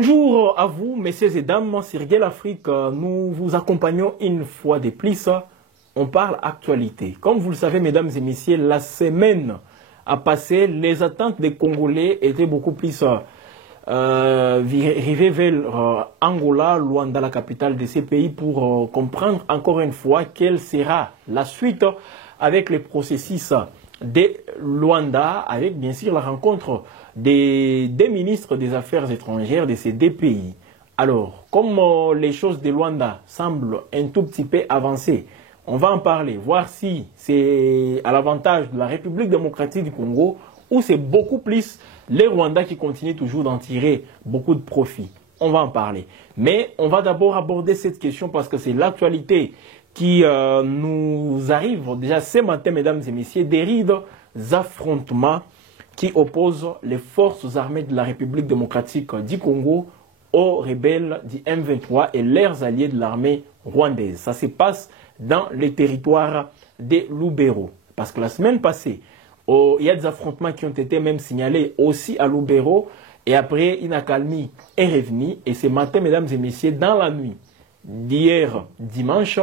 Bonjour à vous, messieurs et dames, c'est Riguel Afrique. Nous vous accompagnons une fois de plus. On parle actualité. Comme vous le savez, mesdames et messieurs, la semaine a passé. Les attentes des Congolais étaient beaucoup plus arrivées vers Angola, Luanda, la capitale de ces pays, pour comprendre encore une fois quelle sera la suite avec les processus de Luanda, avec bien sûr la rencontre des ministres des Affaires étrangères de ces deux pays. Alors, comme les choses de Luanda semblent un tout petit peu avancées, on va en parler, voir si c'est à l'avantage de la République démocratique du Congo ou c'est beaucoup plus les Rwandais qui continuent toujours d'en tirer beaucoup de profit. On va en parler. Mais on va d'abord aborder cette question parce que c'est l'actualité qui nous arrive déjà ce matin, mesdames et messieurs, des rides affrontements qui opposent les forces armées de la République démocratique du Congo aux rebelles du M23 et leurs alliés de l'armée rwandaise. Ça se passe dans les territoires de Lubero. Parce que la semaine passée, il y a des affrontements qui ont été même signalés aussi à Lubero. Et après, une accalmie est revenue. Et ce matin, mesdames et messieurs, dans la nuit d'hier dimanche,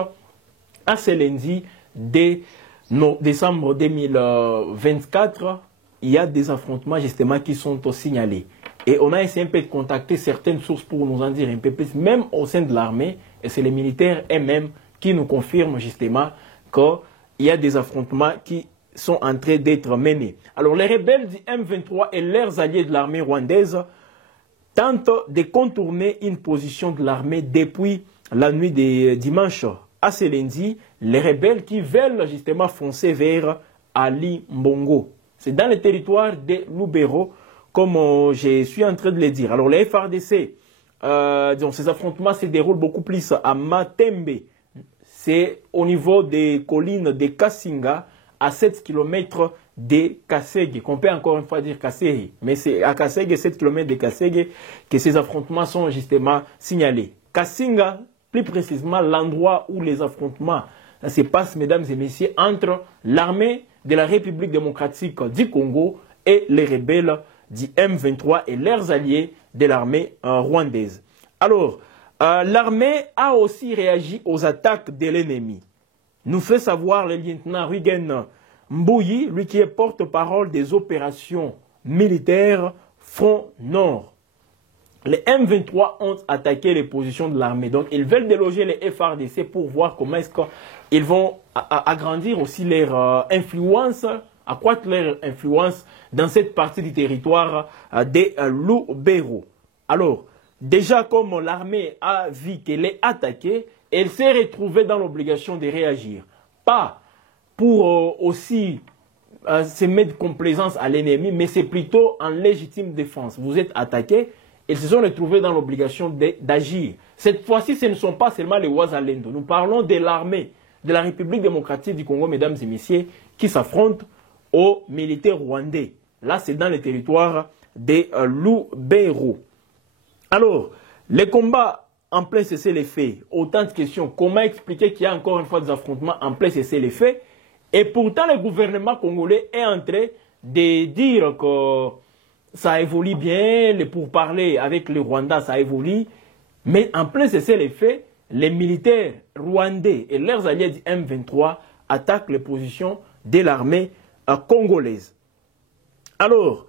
à ce lundi, décembre 2024, il y a des affrontements justement qui sont signalés. Et on a essayé un peu de contacter certaines sources pour nous en dire un peu plus, même au sein de l'armée, et c'est les militaires eux-mêmes qui nous confirment justement qu'il y a des affrontements qui sont en train d'être menés. Alors les rebelles du M23 et leurs alliés de l'armée rwandaise tentent de contourner une position de l'armée depuis la nuit de dimanche à ce lundi, les rebelles qui veulent justement foncer vers Ali Mbongo. C'est dans le territoire de Lubero, comme je suis en train de le dire. Alors les FRDC, ces affrontements se déroulent beaucoup plus à Matembe. C'est au niveau des collines de Kassinga, à 7 km de Kasege, qu'on peut encore une fois dire Kasege. Mais c'est à Kasege, 7 km de Kasege, que ces affrontements sont justement signalés. Kassinga, plus précisément l'endroit où les affrontements se passent, mesdames et messieurs, entre l'armée de la République démocratique du Congo et les rebelles du M23 et leurs alliés de l'armée rwandaise. Alors, l'armée a aussi réagi aux attaques de l'ennemi. Nous fait savoir le lieutenant Rugen Mbouyi, lui qui est porte-parole des opérations militaires Front Nord. Les M23 ont attaqué les positions de l'armée. Donc, ils veulent déloger les FRDC pour voir comment est-ce qu'ils vont agrandir aussi leur influence, accroître leur influence dans cette partie du territoire de Lubero. Alors, déjà comme l'armée a vu qu'elle est attaquée, elle s'est retrouvée dans l'obligation de réagir. Pas pour aussi se mettre complaisance à l'ennemi, mais c'est plutôt en légitime défense. Vous êtes attaqué, ils se sont retrouvés dans l'obligation d'agir. Cette fois-ci, ce ne sont pas seulement les Ouazalendo. Nous parlons de l'armée de la République démocratique du Congo, mesdames et messieurs, qui s'affrontent aux militaires rwandais. Là, c'est dans le territoire de Lubero. Alors, les combats en plein cessez-le-feu, autant de questions. Comment expliquer qu'il y a encore une fois des affrontements en plein cessez-le-feu? Et pourtant, le gouvernement congolais est en train de dire que ça évolue bien, les pourparlers avec les Rwandais, ça évolue. Mais en plein cessez-le-feu, les militaires rwandais et leurs alliés du M23 attaquent les positions de l'armée congolaise. Alors,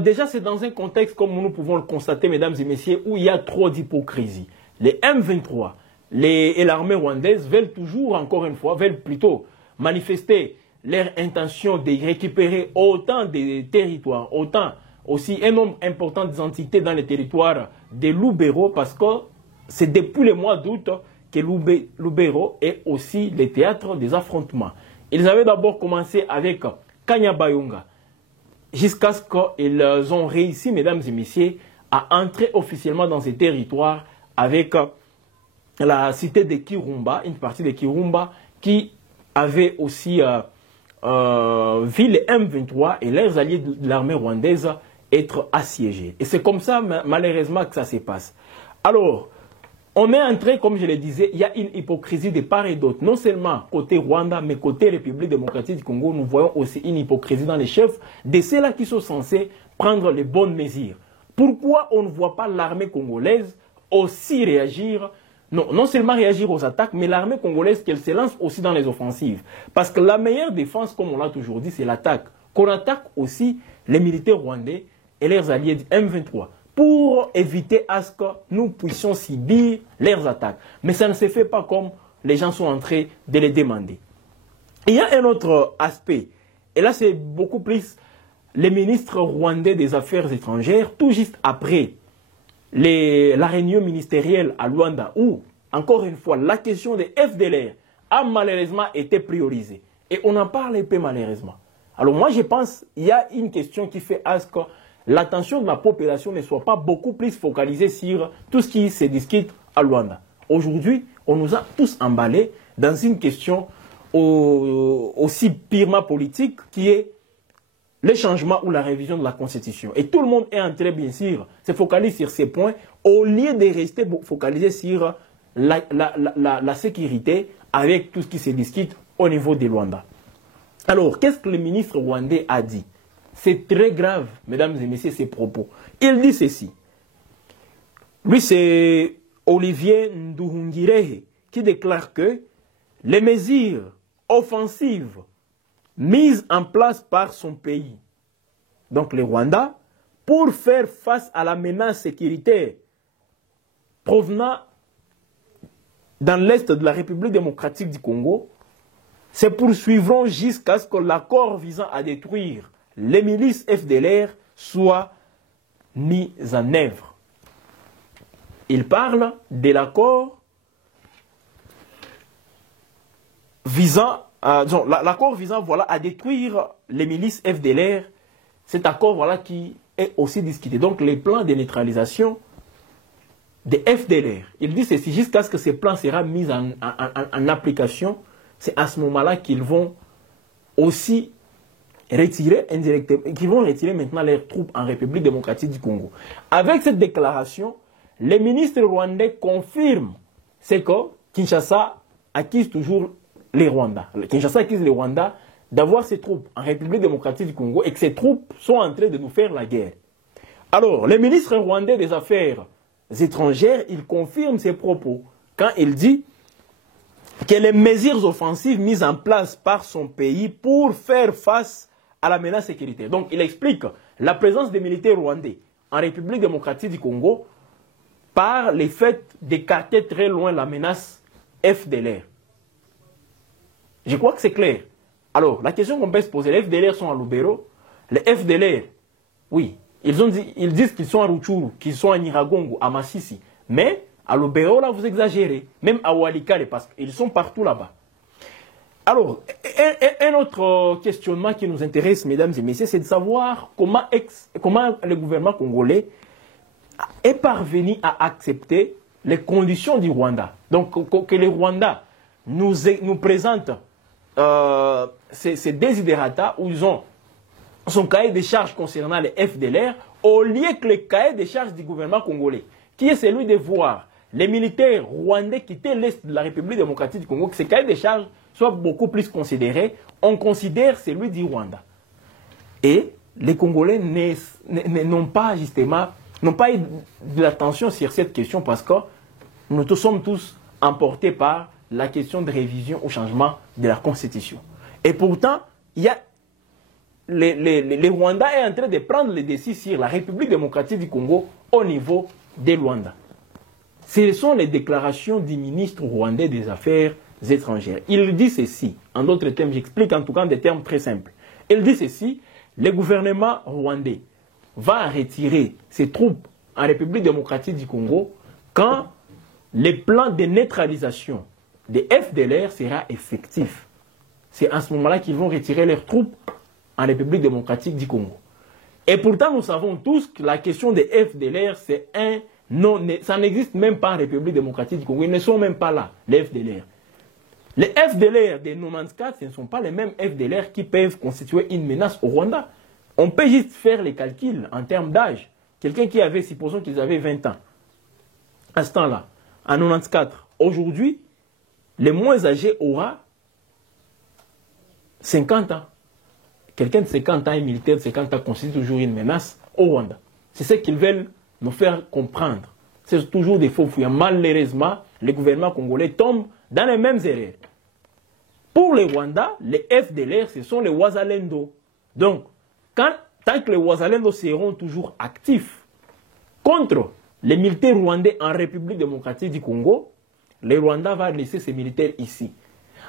déjà, c'est dans un contexte, comme nous pouvons le constater, mesdames et messieurs, où il y a trop d'hypocrisie. Les M23 et l'armée rwandaise veulent toujours, encore une fois, veulent plutôt manifester leur intention de récupérer autant de territoires, autant aussi un nombre important d'entités dans les territoires de Lubero, parce que c'est depuis le mois d'août que Lubero est aussi le théâtre des affrontements. Ils avaient d'abord commencé avec Kanyabayonga, jusqu'à ce qu'ils ont réussi, mesdames et messieurs, à entrer officiellement dans ces territoires avec la cité de Kirumba, une partie de Kirumba qui avait aussi vu les M23 et leurs alliés de l'armée rwandaise être assiégés. Et c'est comme ça, malheureusement, que ça se passe. Alors, on est entré, comme je le disais, il y a une hypocrisie de part et d'autre. Non seulement côté Rwanda, mais côté République démocratique du Congo, nous voyons aussi une hypocrisie dans les chefs de ceux-là qui sont censés prendre les bonnes mesures. Pourquoi on ne voit pas l'armée congolaise aussi réagir, non seulement réagir aux attaques, mais l'armée congolaise qu'elle se lance aussi dans les offensives? Parce que la meilleure défense, comme on l'a toujours dit, c'est l'attaque. Qu'on attaque aussi les militaires rwandais et leurs alliés du M23 pour éviter à ce que nous puissions subir leurs attaques. Mais ça ne se fait pas comme les gens sont en train de les demander. Il y a un autre aspect, et là c'est beaucoup plus les ministres rwandais des Affaires étrangères, tout juste après la réunion ministérielle à Luanda, où, encore une fois, la question des FDLR a malheureusement été priorisée. Et on en parle un peu malheureusement. Alors moi je pense qu'il y a une question qui fait à ce que l'attention de la population ne soit pas beaucoup plus focalisée sur tout ce qui se discute à Luanda. Aujourd'hui, on nous a tous emballés dans une question aussi purement politique qui est le changement ou la révision de la Constitution. Et tout le monde est en train, bien sûr, se focaliser sur ces points au lieu de rester focalisé sur la sécurité avec tout ce qui se discute au niveau de Luanda. Alors, qu'est-ce que le ministre rwandais a dit? C'est très grave, mesdames et messieurs, ces propos. Il dit ceci. Lui, c'est Olivier Nduhungirehe qui déclare que les mesures offensives mises en place par son pays, donc le Rwanda, pour faire face à la menace sécuritaire provenant dans l'est de la République démocratique du Congo, se poursuivront jusqu'à ce que l'accord visant à détruire les milices FDLR soit mis en œuvre. Il parle de l'accord visant voilà, à détruire les milices FDLR. Cet accord voilà, qui est aussi discuté. Donc les plans de neutralisation des FDLR. Il dit ceci, jusqu'à ce que ces plans seront mis en application, c'est à ce moment-là qu'ils vont aussi retirer indirectement, qu'ils vont retirer maintenant leurs troupes en République démocratique du Congo. Avec cette déclaration, les ministres rwandais confirment ce que Kinshasa accuse toujours les Rwandais. Kinshasa accuse les Rwandais d'avoir ses troupes en République démocratique du Congo et que ces troupes sont en train de nous faire la guerre. Alors, le ministre rwandais des Affaires étrangères, il confirme ses propos quand il dit que les mesures offensives mises en place par son pays pour faire face à la menace sécuritaire. Donc, il explique la présence des militaires rwandais en République démocratique du Congo par le fait d'écarter très loin la menace FDLR. Je crois que c'est clair. Alors, la question qu'on peut se poser, les FDLR sont à Lubero. Les FDLR, oui, ils disent qu'ils sont à Rutshuru, qu'ils sont à Nyiragongo, à Masisi. Mais à Lubero, là, vous exagérez. Même à Walikale, parce qu'ils sont partout là-bas. Alors, un autre questionnement qui nous intéresse, mesdames et messieurs, c'est de savoir comment le gouvernement congolais est parvenu à accepter les conditions du Rwanda. Donc, que le Rwanda nous présente ces desiderata où ils ont son cahier de charges concernant les FDLR au lieu que le cahier de charges du gouvernement congolais, qui est celui de voir les militaires rwandais quitter l'Est de la République démocratique du Congo, que ce cahier de charges soit beaucoup plus considéré, on considère celui du Rwanda. Et les Congolais n'ont pas justement, n'ont pas eu de l'attention sur cette question parce que nous sommes tous emportés par la question de révision au changement de la Constitution. Et pourtant, il y a les Rwandais est en train de prendre les décisions sur la République démocratique du Congo au niveau des Rwandais. Ce sont les déclarations du ministre rwandais des Affaires étrangères. Il dit ceci, en d'autres termes, j'explique en tout cas des termes très simples. Il dit ceci, le gouvernement rwandais va retirer ses troupes en République démocratique du Congo quand le plan de neutralisation des FDLR sera effectif. C'est à ce moment-là qu'ils vont retirer leurs troupes en République démocratique du Congo. Et pourtant, nous savons tous que la question des FDLR, c'est ça n'existe même pas en République démocratique du Congo. Ils ne sont même pas là, les FDLR. Les FDLR des 94, ce ne sont pas les mêmes FDLR qui peuvent constituer une menace au Rwanda. On peut juste faire les calculs en termes d'âge. Quelqu'un qui avait, supposons qu'ils avaient 20 ans, à ce temps-là, en 94, aujourd'hui, le moins âgé aura 50 ans. Quelqu'un de 50 ans, un militaire de 50 ans, constitue toujours une menace au Rwanda. C'est ce qu'ils veulent nous faire comprendre. C'est toujours des faux fuyants. Malheureusement, les gouvernements congolais tombent dans les mêmes erreurs. Pour les Rwandais, les FDLR, ce sont les Wazalendo. Donc, tant que les Wazalendo seront toujours actifs contre les militaires rwandais en République démocratique du Congo, les Rwandais vont laisser ces militaires ici.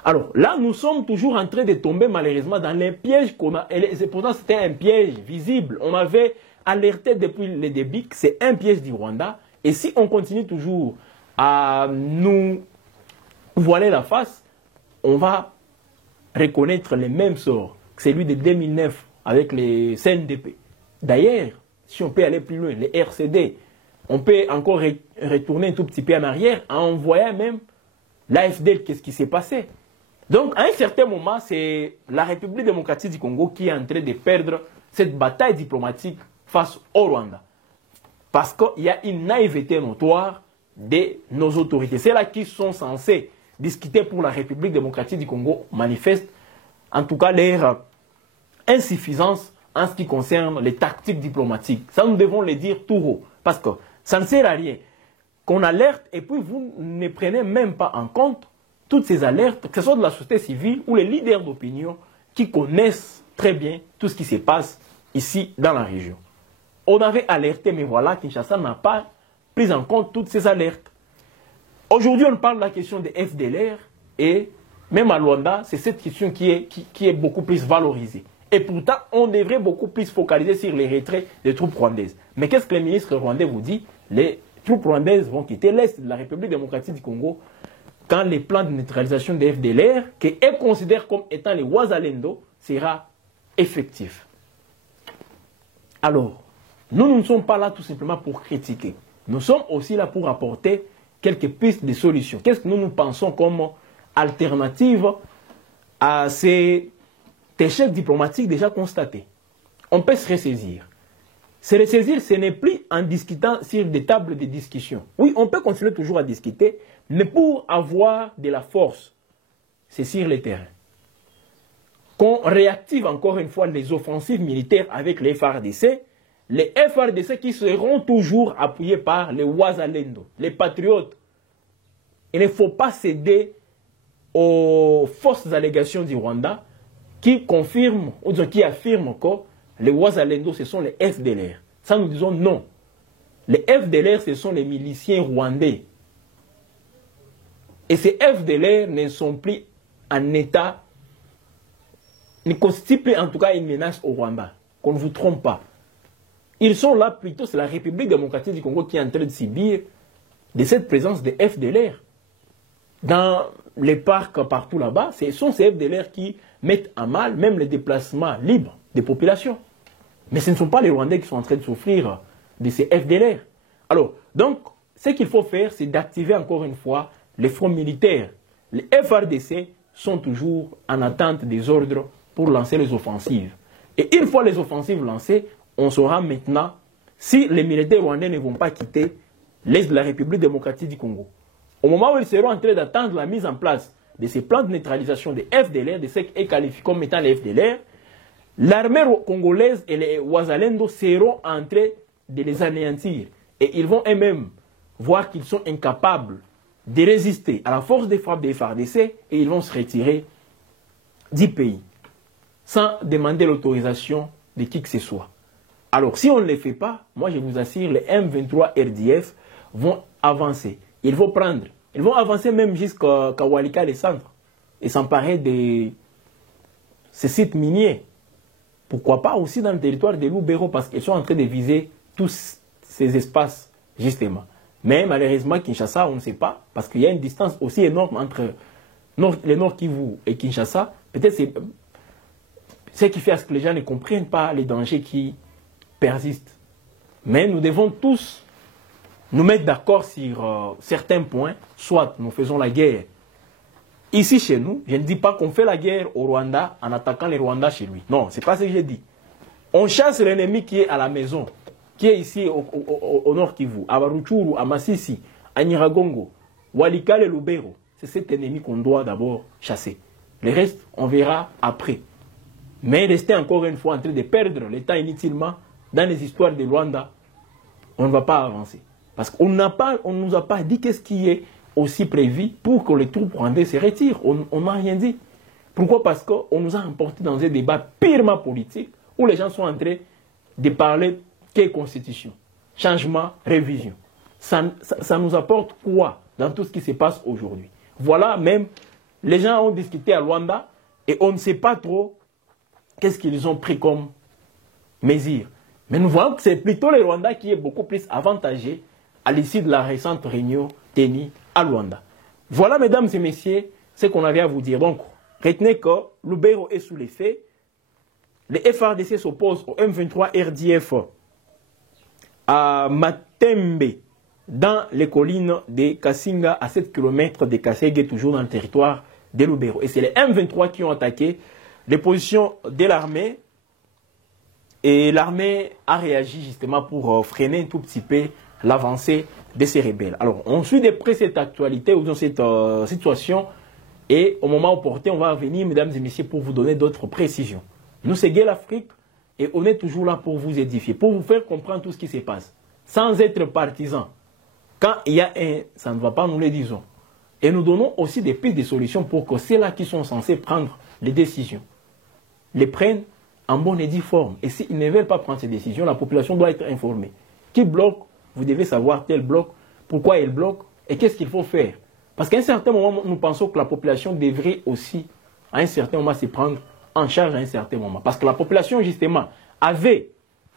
Alors là, nous sommes toujours en train de tomber malheureusement dans les pièges qu'on a. Et pourtant, c'était un piège visible. On avait alerté depuis le début que c'est un piège du Rwanda. Et si on continue toujours à nous voiler la face, on va reconnaître les mêmes sorts que celui de 2009 avec les CNDP. D'ailleurs, si on peut aller plus loin, les RCD, on peut encore retourner un tout petit peu en arrière en voyant même l'AFD, qu'est-ce qui s'est passé. Donc, à un certain moment, c'est la République démocratique du Congo qui est en train de perdre cette bataille diplomatique face au Rwanda. Parce qu'il y a une naïveté notoire de nos autorités. Celles-là qui sont censées discuter pour la République démocratique du Congo manifestent en tout cas leur insuffisance en ce qui concerne les tactiques diplomatiques. Ça, nous devons le dire tout haut. Parce que ça ne sert à rien qu'on alerte et puis vous ne prenez même pas en compte toutes ces alertes, que ce soit de la société civile ou les leaders d'opinion qui connaissent très bien tout ce qui se passe ici dans la région. On avait alerté, mais voilà, Kinshasa n'a pas pris en compte toutes ces alertes. Aujourd'hui, on parle de la question des FDLR et même à Luanda, c'est cette question qui est beaucoup plus valorisée. Et pourtant, on devrait beaucoup plus focaliser sur les retraits des troupes rwandaises. Mais qu'est-ce que le ministre rwandais vous dit? Les troupes rwandaises vont quitter l'Est de la République démocratique du Congo quand les plans de neutralisation des FDLR, qu'elle considère comme étant les Wazalendo, sera effectif. Alors, nous ne sommes pas là tout simplement pour critiquer. Nous sommes aussi là pour apporter quelques pistes de solutions. Qu'est-ce que nous pensons comme alternative à ces échecs diplomatiques déjà constatés? On peut se ressaisir. Se ressaisir, ce n'est plus en discutant sur des tables de discussion. Oui, on peut continuer toujours à discuter, mais pour avoir de la force, c'est sur le terrain. Qu'on réactive encore une fois les offensives militaires avec les FARDC qui seront toujours appuyés par les Wazalendo, les patriotes. Il ne faut pas céder aux fausses allégations du Rwanda qui confirment ou qui affirment que les Wazalendo, ce sont les FDLR. Ça, nous disons non. Les FDLR, ce sont les miliciens rwandais. Et ces FDLR ne sont plus en état, ne constituent plus en tout cas une menace au Rwanda. Qu'on ne vous trompe pas. Ils sont là plutôt, c'est la République démocratique du Congo qui est en train de subir de cette présence des FDLR. Dans les parcs partout là-bas, ce sont ces FDLR qui mettent à mal même les déplacements libres des populations. Mais ce ne sont pas les Rwandais qui sont en train de souffrir de ces FDLR. Alors, donc, ce qu'il faut faire, c'est d'activer encore une fois les fronts militaires. Les FARDC sont toujours en attente des ordres pour lancer les offensives. Et une fois les offensives lancées, on saura maintenant si les militaires rwandais ne vont pas quitter l'Est de la République démocratique du Congo. Au moment où ils seront en train d'attendre la mise en place de ces plans de neutralisation des FDLR, de ceux qui est qualifié comme étant les FDLR, l'armée congolaise et les Wazalendo seront en train de les anéantir. Et ils vont eux-mêmes voir qu'ils sont incapables de résister à la force des frappes des FARDC et ils vont se retirer du pays sans demander l'autorisation de qui que ce soit. Alors, si on ne le fait pas, moi je vous assure, les M23 RDF vont avancer. Ils vont avancer même jusqu'à Walika, les centres, et s'emparer de ces sites miniers. Pourquoi pas aussi dans le territoire de Lubero, parce qu'ils sont en train de viser tous ces espaces, justement. Mais malheureusement, Kinshasa, on ne sait pas, parce qu'il y a une distance aussi énorme entre le Nord Kivu et Kinshasa. Peut-être c'est ce qui fait à ce que les gens ne comprennent pas les dangers qui persistent. Mais nous devons tous nous mettre d'accord sur certains points, soit nous faisons la guerre ici chez nous. Je ne dis pas qu'on fait la guerre au Rwanda en attaquant les Rwandais chez lui. Non, ce n'est pas ce que j'ai dit. On chasse l'ennemi qui est à la maison, qui est ici au Nord Kivu, à Baruchuru, à Masisi, à Nyiragongo, Walikale et Lubero. C'est cet ennemi qu'on doit d'abord chasser. Le reste, on verra après. Mais rester encore une fois en train de perdre le temps inutilement dans les histoires de Rwanda, on ne va pas avancer. Parce qu'on ne nous a pas dit qu'est-ce qui est aussi prévu pour que les troupes rwandaises se retirent. On n'a rien dit. Pourquoi? Parce qu'on nous a emportés dans un débat purement politique où les gens sont en train de parler quelle constitution, changement, révision. Ça nous apporte quoi dans tout ce qui se passe aujourd'hui? Voilà, même les gens ont discuté à Luanda et on ne sait pas trop qu'est-ce qu'ils ont pris comme mesure. Mais nous voyons que c'est plutôt le Rwanda qui est beaucoup plus avantagé à l'issue de la récente réunion tenue à Luanda. Voilà, mesdames et messieurs, ce qu'on avait à vous dire. Donc, retenez que Lubero est sous les faits. Le FRDC s'oppose au M23 RDF à Matembe, dans les collines de Kassinga, à 7 km de Kasségué, toujours dans le territoire de Lubero. Et c'est les M23 qui ont attaqué les positions de l'armée. Et l'armée a réagi justement pour freiner un tout petit peu l'avancée de ces rebelles. Alors, on suit de près cette actualité ou dans cette situation. Et au moment opportun, on va venir, mesdames et messieurs, pour vous donner d'autres précisions. Nous, c'est Gay l'Afrique et on est toujours là pour vous édifier, pour vous faire comprendre tout ce qui se passe, sans être partisans. Quand il y a ça ne va pas, nous le disons. Et nous donnons aussi des pistes de solutions pour que ceux-là qui sont censés prendre les décisions les prennent en bonne et due forme. Et s'ils ne veulent pas prendre ces décisions, la population doit être informée. Qui bloque? Vous devez savoir tel bloc, pourquoi il bloque et qu'est-ce qu'il faut faire. Parce qu'à un certain moment, nous pensons que la population devrait aussi, à un certain moment, se prendre en charge à un certain moment. Parce que la population, justement, avait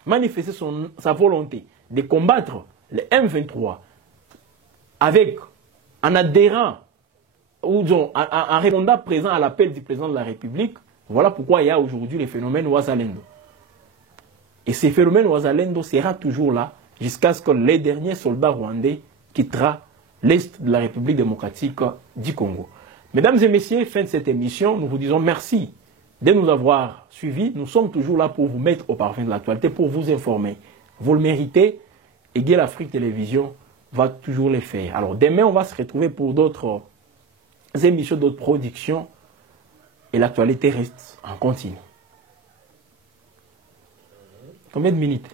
manifesté sa volonté de combattre le M23 en adhérant ou en répondant présent à l'appel du président de la République. Voilà pourquoi il y a aujourd'hui le phénomène Ouazalendo. Et ce phénomène Ouazalendo sera toujours là jusqu'à ce que les derniers soldats rwandais quitteront l'Est de la République démocratique du Congo. Mesdames et messieurs, fin de cette émission, nous vous disons merci de nous avoir suivis. Nous sommes toujours là pour vous mettre au parfum de l'actualité, pour vous informer. Vous le méritez et Gay l'Afrique Télévision va toujours les faire. Alors demain, on va se retrouver pour d'autres émissions, d'autres productions et l'actualité reste en continu. Combien de minutes?